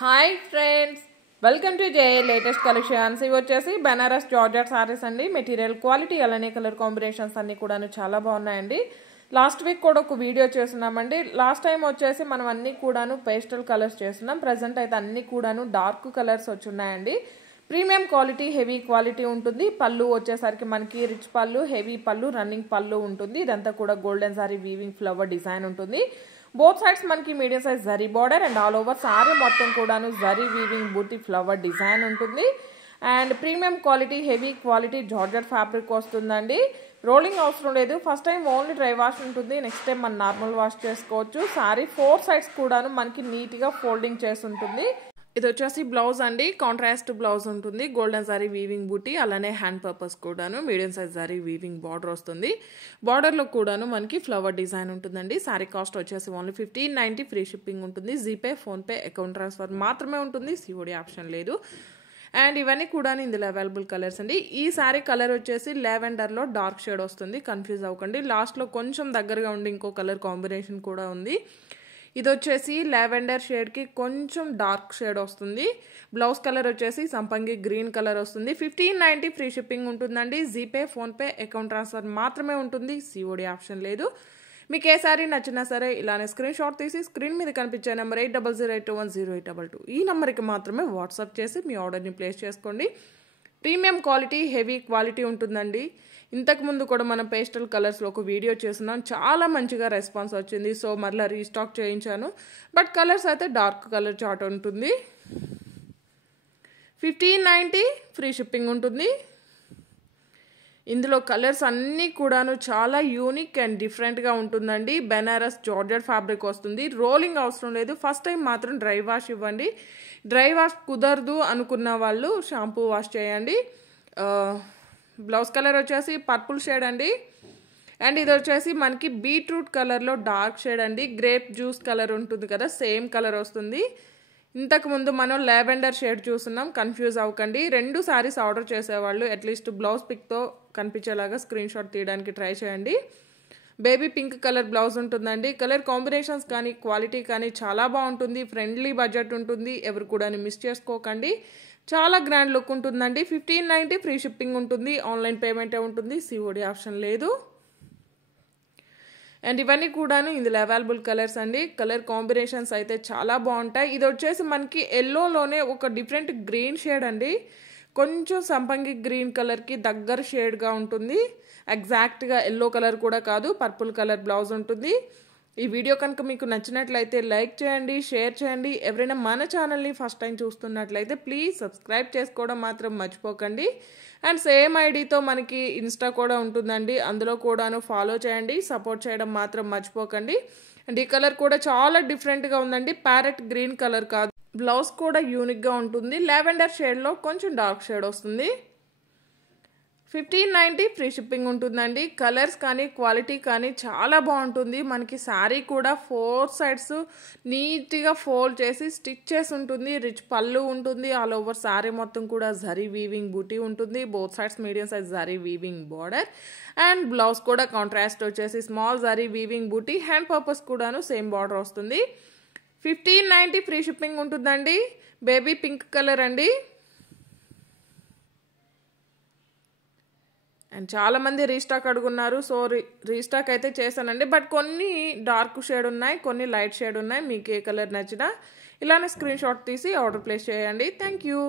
Hi friends, welcome to J latest collections. ఇవి వచ్చేసి Banaras georgette saris అండి. మెటీరియల్ క్వాలిటీ అలానే కలర్ కాంబినేషన్స్ అన్నీ కూడా చాలా బాగున్నాయండి. లాస్ట్ వీక్ కూడా ఒక వీడియో చేస్తున్నామండి. లాస్ట్ టైం వచ్చేసి మనం అన్నీ కూడాను పేస్టల్ కలర్స్ చేస్తున్నాం. ప్రజెంట్ అయితే అన్నీ కూడాను డార్క్ కలర్స్ వచ్చి ఉన్నాయండి. ప్రీమియం క్వాలిటీ, హెవీ క్వాలిటీ ఉంటుంది. పళ్ళు వచ్చేసరికి మనకి రిచ్ పళ్ళు, హెవీ పళ్ళు, రన్నింగ్ పళ్ళు ఉంటుంది. ఇదంతా కూడా golden sorry weaving flower design ఉంటుంది. బోత్ సైడ్స్ మనకి medium size zari border and all over sorry మొత్తం కూడాను జరీ వీవింగ్ బూటీ ఫ్లవర్ డిజైన్ ఉంటుంది. And premium quality, heavy quality georgette fabric వస్తుందండి. రోలింగ్ అవసరం లేదు. First time only dry wash ఉంటుంది. నెక్స్ట్ టైం మనం నార్మల్ వాష్ చేసుకోవచ్చు. సారీ 4 సైడ్స్ కూడాను మనకి నీట్గా ఫోల్డింగ్ చేసి ఉంటుంది. ఇది వచ్చేసి బ్లౌజ్ అండి. కాంట్రాస్ట్ బ్లౌజ్ ఉంటుంది. గోల్డెన్ సారీ వీవింగ్ బూటీ అలానే హ్యాండ్ పర్పస్ కూడాను medium size sorry weaving border వస్తుంది. బార్డర్లో కూడాను మనకి ఫ్లవర్ డిజైన్ ఉంటుందండి. సారీ కాస్ట్ వచ్చేసి ఓన్లీ 1590, ఫ్రీ షిప్పింగ్ ఉంటుంది. జీపే, ఫోన్పే, అకౌంట్ ట్రాన్స్ఫర్ మాత్రమే ఉంటుంది. సిఓడి ఆప్షన్ లేదు. అండ్ ఇవన్నీ కూడా ఇందులో అవైలబుల్ కలర్స్ అండి. ఈ సారీ కలర్ వచ్చేసి లావెండర్లో డార్క్ షేడ్ వస్తుంది. కన్ఫ్యూజ్ అవ్వకండి. లాస్ట్లో కొంచెం దగ్గరగా ఉండి ఇంకో కలర్ కాంబినేషన్ కూడా ఉంది. ఇది వచ్చేసి లావెండర్ షేడ్కి కొంచెం డార్క్ షేడ్ వస్తుంది. బ్లౌజ్ కలర్ వచ్చేసి సంపంగి గ్రీన్ కలర్ వస్తుంది. 1590, ఫ్రీ షిప్పింగ్ ఉంటుందండి. జీపే, ఫోన్పే, అకౌంట్ ట్రాన్స్ఫర్ మాత్రమే ఉంటుంది. సిఓడి ఆప్షన్ లేదు. మీకు ఏ సారీ నచ్చినా సరే ఇలానే స్క్రీన్ షాట్ తీసి స్క్రీన్ మీద కనిపించే నెంబర్ 8008210822 ఈ నెంబర్కి మాత్రమే వాట్సాప్ చేసి మీ ఆర్డర్ని ప్లేస్ చేసుకోండి. ప్రీమియం క్వాలిటీ, హెవీ క్వాలిటీ ఉంటుందండి. ఇంతకుముందు కూడా మనం పేస్టల్ కలర్స్లో ఒక వీడియో చేస్తున్నాం. చాలా మంచిగా రెస్పాన్స్ వచ్చింది. సో మరలా రీస్టాక్ చేయించాను. బట్ కలర్స్ అయితే డార్క్ కలర్ చార్ట్ ఉంటుంది. 1590, ఫ్రీ షిప్పింగ్ ఉంటుంది. ఇందులో కలర్స్ అన్నీ కూడాను చాలా యూనిక్ అండ్ డిఫరెంట్గా ఉంటుందండి. బెనారస్ జార్జెట్ ఫ్యాబ్రిక్ వస్తుంది. రోలింగ్ అవసరం లేదు. ఫస్ట్ టైం మాత్రం డ్రై వాష్ ఇవ్వండి. డ్రై వాష్ కుదరదు అనుకున్న వాళ్ళు షాంపూ వాష్ చేయండి. బ్లౌజ్ కలర్ వచ్చేసి పర్పుల్ షేడ్ అండి. అండ్ ఇది వచ్చేసి మనకి బీట్రూట్ కలర్లో డార్క్ షేడ్ అండి. గ్రేప్ జ్యూస్ కలర్ ఉంటుంది కదా, సేమ్ కలర్ వస్తుంది. ఇంతకుముందు మనం లావెండర్ షేడ్ చూస్తున్నాం. కన్ఫ్యూజ్ అవ్వకండి. 2 సారీస్ ఆర్డర్ చేసేవాళ్ళు అట్లీస్ట్ బ్లౌజ్ పిక్తో కనిపించేలాగా స్క్రీన్ షాట్ తీయడానికి ట్రై చేయండి. బేబీ పింక్ కలర్ బ్లౌజ్ ఉంటుందండి. కలర్ కాంబినేషన్స్ కానీ క్వాలిటీ కానీ చాలా బాగుంటుంది. ఫ్రెండ్లీ బడ్జెట్ ఉంటుంది. ఎవరు కూడా మిస్ చేసుకోకండి. చాలా గ్రాండ్ లుక్ ఉంటుందండి. 1590, ఫ్రీ షిప్పింగ్ ఉంటుంది. ఆన్లైన్ పేమెంటే ఉంటుంది. సిఓడి ఆప్షన్ లేదు. అండ్ ఇవన్నీ కూడాను ఇందులో అవైలబుల్ కలర్స్ అండి. కలర్ కాంబినేషన్స్ అయితే చాలా బాగుంటాయి. ఇది వచ్చేసి మనకి ఎల్లోలోనే ఒక డిఫరెంట్ గ్రీన్ షేడ్ అండి. కొంచెం సంపంగి గ్రీన్ కలర్కి దగ్గర షేడ్గా ఉంటుంది. ఎగ్జాక్ట్గా ఎల్లో కలర్ కూడా కాదు. పర్పుల్ కలర్ బ్లౌజ్ ఉంటుంది. ఈ వీడియో కనుక మీకు నచ్చినట్లయితే లైక్ చేయండి, షేర్ చేయండి. ఎవరైనా మన ఛానల్ని ఫస్ట్ టైం చూస్తున్నట్లయితే ప్లీజ్ సబ్స్క్రైబ్ చేసుకోవడం మాత్రం మర్చిపోకండి. అండ్ సేమ్ ఐడితో మనకి ఇన్స్టా కూడా ఉంటుందండి. అందులో కూడాను ఫాలో చేయండి. సపోర్ట్ చేయడం మాత్రం మర్చిపోకండి. అండ్ ఈ కలర్ కూడా చాలా డిఫరెంట్గా ఉందండి. ప్యారెట్ గ్రీన్ కలర్ కాదు. బ్లౌజ్ కూడా యూనిక్గా ఉంటుంది. లావెండర్ షేడ్లో కొంచెం డార్క్ షేడ్ వస్తుంది. 1590, ఫ్రీ షిప్పింగ్ ఉంటుందండి. కలర్స్ కానీ క్వాలిటీ కానీ చాలా బాగుంటుంది. మనకి శారీ కూడా 4 సైడ్స్ నీట్గా ఫోల్డ్ చేసి స్టిచ్ చేసి ఉంటుంది. రిచ్ పళ్ళు ఉంటుంది. ఆల్ ఓవర్ శారీ మొత్తం కూడా జరీ వీవింగ్ బూటీ ఉంటుంది. Both sides medium size zari weaving border. And blouse కూడా కాంట్రాస్ట్ వచ్చేసి స్మాల్ జరీ వీవింగ్ బూటీ. హ్యాండ్ పర్పస్ కూడాను సేమ్ బార్డర్ వస్తుంది. 1590, ఫ్రీ షిప్పింగ్ ఉంటుందండి. బేబీ పింక్ కలర్ అండి. అండ్ చాలామంది రీస్టాక్ అడుగున్నారు. సో రీస్టాక్ అయితే చేశానండి. బట్ కొన్ని డార్క్ షేడ్ ఉన్నాయి, కొన్ని లైట్ షేడ్ ఉన్నాయి. మీకు ఏ కలర్ నచ్చినా ఇలానే స్క్రీన్ షాట్ తీసి ఆర్డర్ ప్లేస్ చేయండి. Thank you.